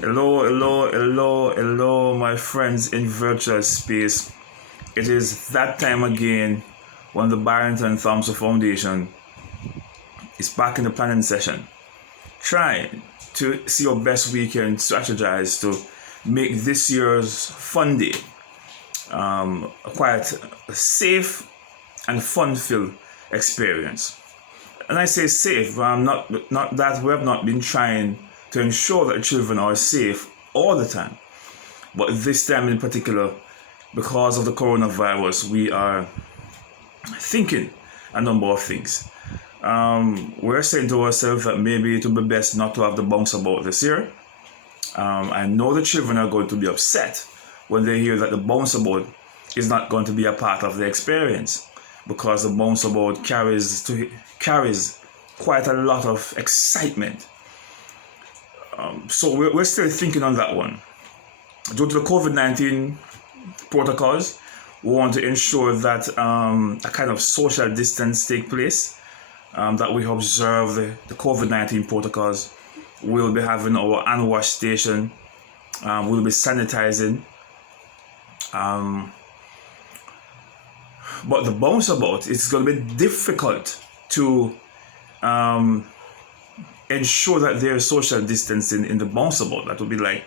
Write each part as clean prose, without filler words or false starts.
Hello, hello, hello, hello, my friends in virtual space. It is that time again when the Barrington Thompson Foundation is back in the planning session, trying to see our best we can strategize to make this year's fun day quite a safe and fun-filled experience. And I say safe, not that we have not been trying to ensure that children are safe all the time, but this time in particular, because of the coronavirus, we are thinking a number of things. We're saying to ourselves that maybe it would be best not to have the bounce about this year. I know the children are going to be upset when they hear that the bounce about is not going to be a part of the experience, because the bounce about carries quite a lot of excitement. So we're still thinking on that one. Due to the COVID-19 protocols, we want to ensure that a kind of social distance take place, that we observe the COVID-19 protocols. We'll be having our hand wash station. We'll be sanitizing. But the bounce about, it's going to be difficult to ensure that there's social distancing in the bounce about. That would be like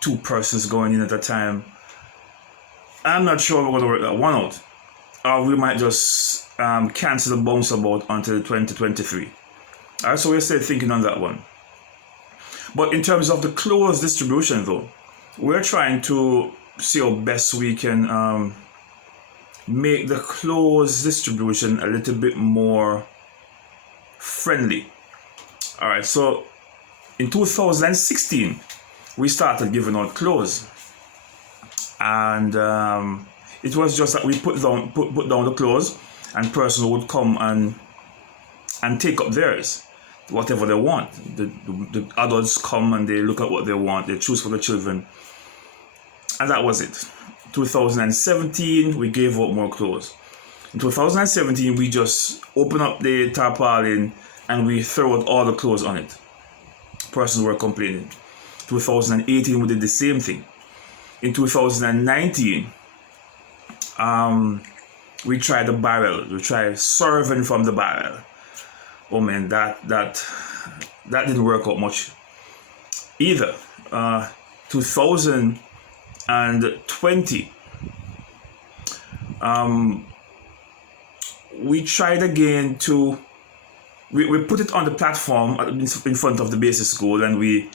two persons going in at a time. I'm not sure we're going to work that one out. Or we might just cancel the bounce about until 2023. Alright, so we're still thinking on that one. But in terms of the clothes distribution though, we're trying to see how best we can make the clothes distribution a little bit more friendly. Alright, so in 2016, we started giving out clothes. And it was just that we put down the clothes, and person would come and take up theirs, whatever they want. The adults come and they look at what they want, they choose for the children, and that was it. 2017, we gave out more clothes. In 2017, we just open up the tarpaulin and we throw out all the clothes on it. Persons were complaining. 2018, we did the same thing. In 2019, we tried the barrel. We tried serving from the barrel. Oh man, that didn't work out much either. 2020, we tried again to. We put it on the platform in front of the basic school, and we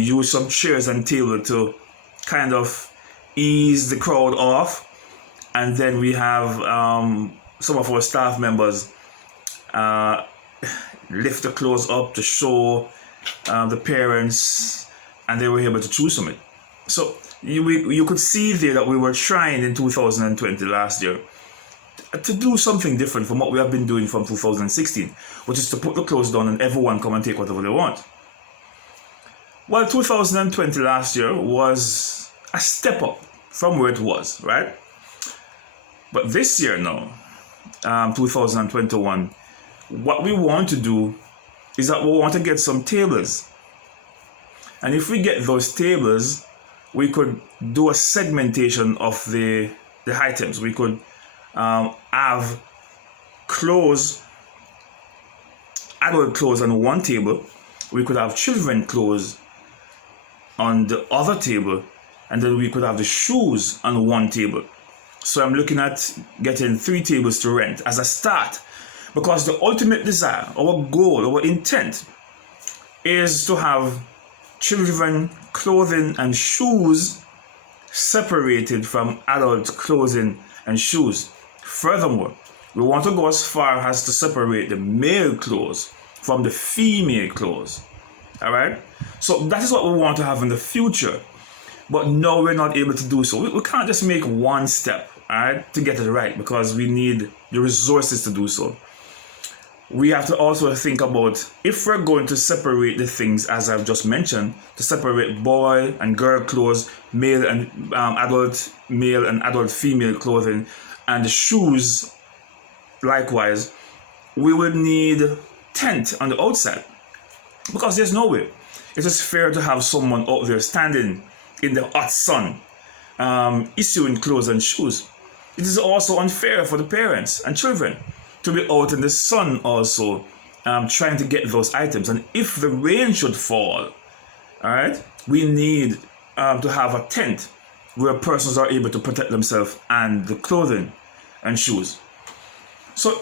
used some chairs and table to kind of ease the crowd off, and then we have some of our staff members lift the clothes up to show the parents, and they were able to choose from it. So you could see there that we were trying in 2020 last year to do something different from what we have been doing from 2016, which is to put the clothes down and everyone come and take whatever they want. Well, 2020 last year was a step up from where it was, right? But this year now, 2021, what we want to do is that we want to get some tables. And if we get those tables, we could do a segmentation of the items. We could have clothes, adult clothes on one table. We could have children clothes on the other table, and then we could have the shoes on one table. So I'm looking at getting 3 tables to rent as a start, because the ultimate desire, our goal, our intent is to have children clothing and shoes separated from adult clothing and shoes. Furthermore, we want to go as far as to separate the male clothes from the female clothes. Alright? So that is what we want to have in the future. But no, we're not able to do so. We can't just make one step, alright, to get it right, because we need the resources to do so. We have to also think about, if we're going to separate the things, as I've just mentioned, to separate boy and girl clothes, male and adult male and adult female clothing, and the shoes likewise, we will need tent on the outside, because there's no way. it is fair to have someone out there standing in the hot sun, issuing clothes and shoes. It is also unfair for the parents and children to be out in the sun also, trying to get those items. And if the rain should fall, all right, we need to have a tent where persons are able to protect themselves and the clothing and shoes. So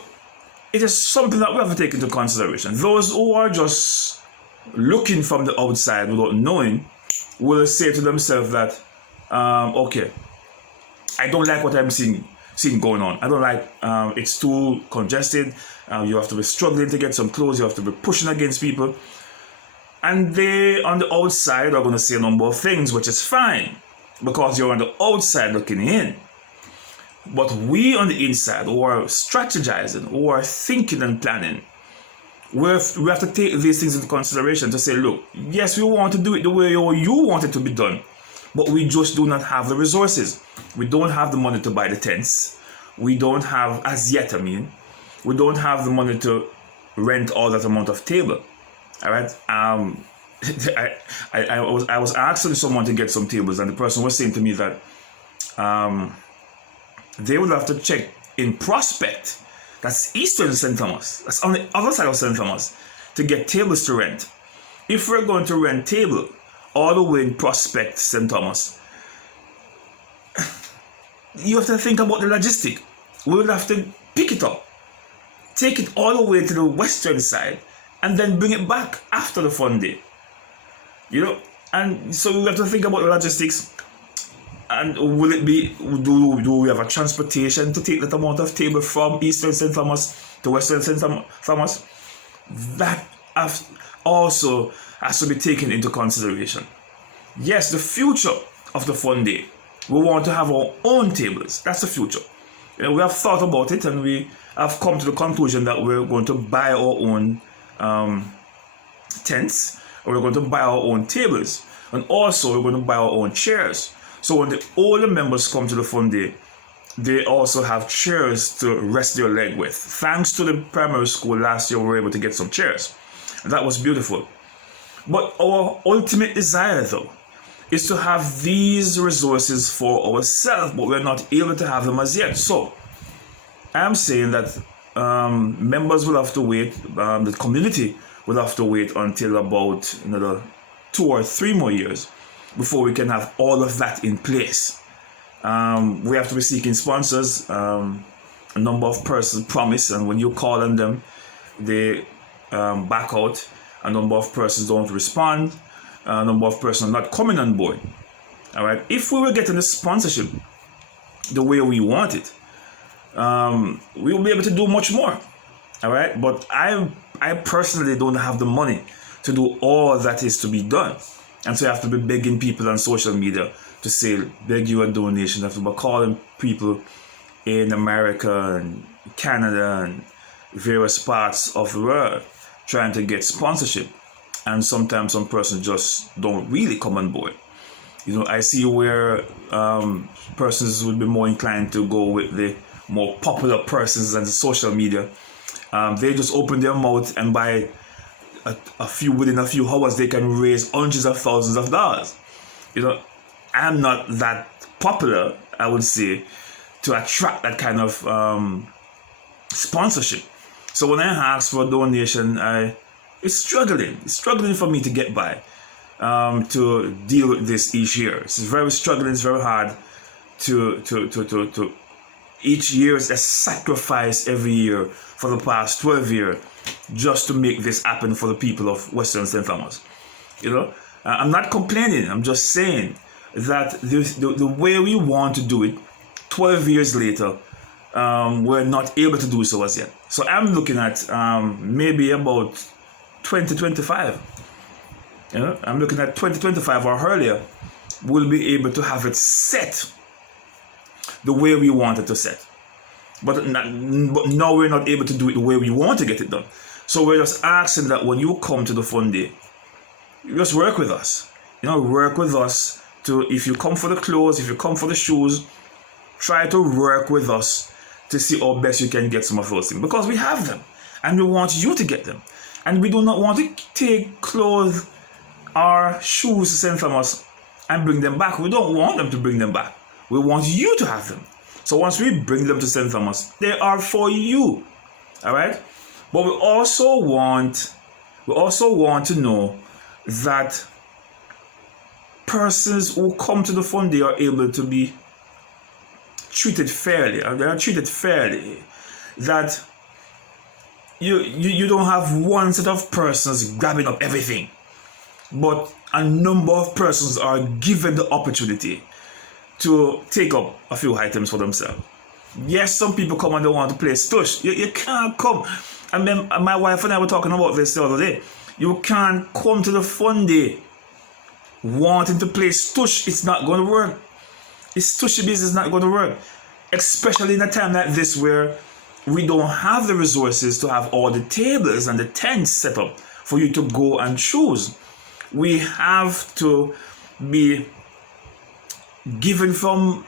it is something that we have to take into consideration. Those who are just looking from the outside without knowing will say to themselves that, okay, I don't like what I'm seeing going on. I don't like, it's too congested. You have to be struggling to get some clothes. You have to be pushing against people. And they, on the outside, are going to say a number of things, which is fine, because you're on the outside looking in. But we on the inside, who are strategizing, who are thinking and planning, we have to take these things into consideration to say, look, yes, we want to do it the way you want it to be done, but we just do not have the resources. We don't have the money to buy the tents. We don't have, as yet, we don't have the money to rent all that amount of table. All right. I was asking someone to get some tables, and the person was saying to me that they would have to check in Prospect, that's Eastern St. Thomas, that's on the other side of St. Thomas, to get tables to rent. If we're going to rent table all the way in Prospect, St. Thomas, you have to think about the logistic. We will have to pick it up, take it all the way to the western side, and then bring it back after the fun day. You know, and so we have to think about the logistics. And will it be, do we have a transportation to take that amount of table from Eastern St. Thomas to Western St. Thomas? That also has to be taken into consideration. Yes, the future of the fun day, we want to have our own tables. That's the future. You know, we have thought about it, and we have come to the conclusion that we're going to buy our own tents, and we're going to buy our own tables, and also we're going to buy our own chairs. So when the older members come to the fun day, they also have chairs to rest their leg with. Thanks to the primary school last year, we were able to get some chairs. And that was beautiful. But our ultimate desire, though, is to have these resources for ourselves, but we're not able to have them as yet. So I'm saying that members will have to wait, the community will have to wait until about another 2 or 3 more years before we can have all of that in place. We have to be seeking sponsors. A number of persons promise, and when you call on them, they back out. A number of persons don't respond. A number of persons are not coming on board. All right. If we were getting the sponsorship the way we want it, we will be able to do much more. All right. But I personally don't have the money to do all that is to be done. And so I have to be begging people on social media to say, beg you a donation. I have to be calling people in America and Canada and various parts of the world trying to get sponsorship. And sometimes some persons just don't really come on board. You know, I see where persons would be more inclined to go with the more popular persons on the social media. They just open their mouth, and by within a few hours, they can raise hundreds of thousands of dollars. You know, I'm not that popular, I would say, to attract that kind of sponsorship. So when I ask for a donation, it's struggling for me to get by, to deal with this each year. It's very struggling. It's very hard to each year is a sacrifice every year for the past 12 years just to make this happen for the people of Western St. Thomas. You know, I'm not complaining. I'm just saying that the way we want to do it, 12 years later, we're not able to do so as yet. So I'm looking at maybe about 2025. You know, I'm looking at 2025 or earlier, we'll be able to have it set the way we want it to set. But now we're not able to do it the way we want to get it done. So we're just asking that when you come to the fun day, you just work with us. You know, work with us to, if you come for the clothes, if you come for the shoes, try to work with us to see how best you can get some of those things. Because we have them and we want you to get them. And we do not want to take clothes our shoes to St. Thomas and bring them back. We don't want them to bring them back. We want you to have them. So once we bring them to St. Thomas, they are for you. All right? But we also want to know that persons who come to the fun day are able to be treated fairly. They are treated fairly. That you don't have one set of persons grabbing up everything, but a number of persons are given the opportunity to take up a few items for themselves. Yes, some people come and they want to play stush. You can't come. And then my wife and I were talking about this the other day. You can't come to the fun day wanting to play stush. It's not going to work. It's stushy business is not going to work. Especially in a time like this where we don't have the resources to have all the tables and the tents set up for you to go and choose. We have to be given from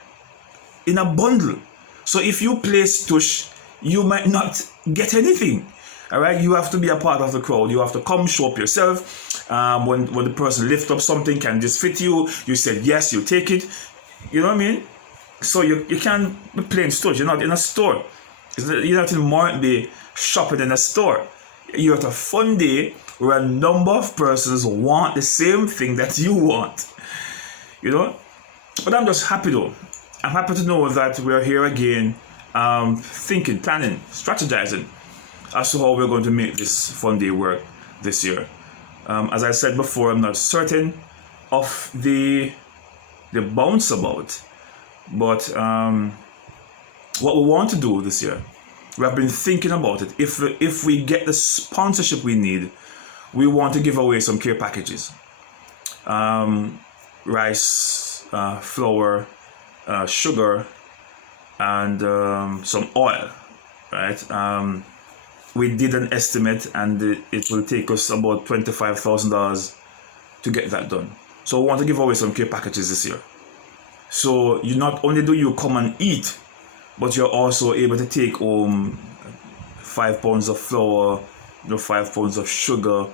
in a bundle. So if you play stush, you might not get anything. All right, you have to be a part of the crowd. You have to come, show up yourself. When the person lifts up something, can this fit you? You said yes, you take it. You know what I mean? So you can't be playing stush. You're not in a store. You're not in Morton shopping in a store. You're at a fun day where a number of persons want the same thing that you want. You know? But I'm just happy though. I'm happy to know that we're here again, thinking, planning, strategizing as to how we're going to make this fun day work this year. As I said before, I'm not certain of the bounce about, but what we want to do this year, we have been thinking about it. If we get the sponsorship we need, we want to give away some care packages, rice, flour, sugar, and some oil, right? We did an estimate, and it will take us about $25,000 to get that done. So we want to give away some care packages this year. So you not only do you come and eat, but you're also able to take home 5 pounds of flour, 5 pounds of sugar,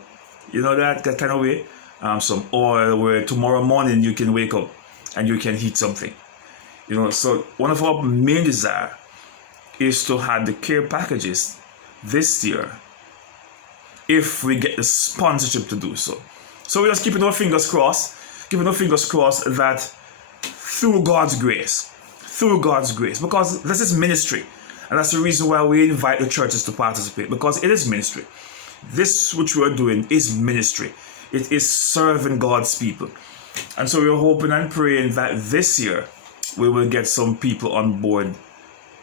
that kind of way. Some oil where tomorrow morning you can wake up and you can heat something. So one of our main desire is to have the care packages this year if we get the sponsorship to do so. So we're just keeping our fingers crossed that through God's grace, because this is ministry, and that's the reason why we invite the churches to participate, because it is ministry. This which we are doing is ministry. It is serving God's people. And so we're hoping and praying that this year we will get some people on board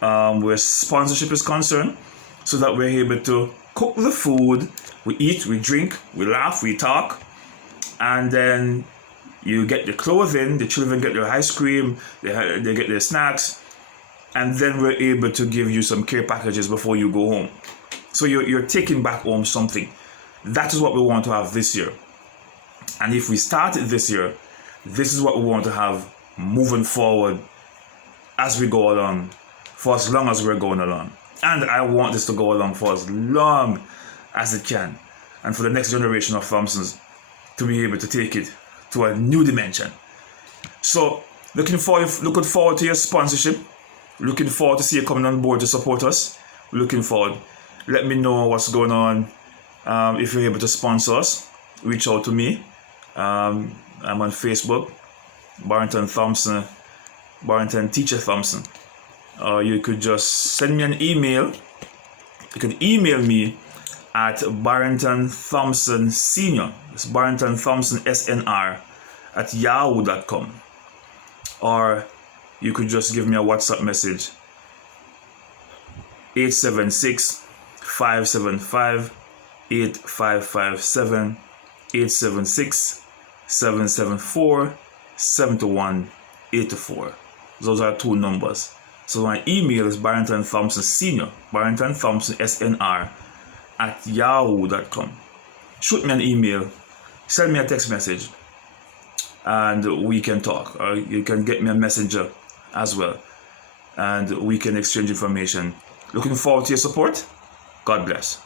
where sponsorship is concerned, so that we're able to cook the food, we eat, we drink, we laugh, we talk, and then you get your clothing, the children get their ice cream, they get their snacks, and then we're able to give you some care packages before you go home. So you're taking back home something. That is what we want to have this year. And if we start it this year, this is what we want to have moving forward as we go along, for as long as we're going along. And I want this to go along for as long as it can, and for the next generation of Thompsons to be able to take it to a new dimension. So looking forward to your sponsorship. Looking forward to see you coming on board to support us. Looking forward. Let me know what's going on. If you're able to sponsor us, reach out to me. I'm on Facebook, Barrington Thompson, Barrington Teacher Thompson. You could just send me an email. You can email me at Barrington Thompson Senior. It's Barrington Thompson SNR at yahoo.com. Or you could just give me a WhatsApp message, 876-575-8557, 876-774-7184. Those are two numbers. So my email is Barrington Thompson Senior, Barrington Thompson SNR at yahoo.com. Shoot me an email, send me a text message, and we can talk. Or you can get me a messenger as well, and we can exchange information. Looking forward to your support. God bless.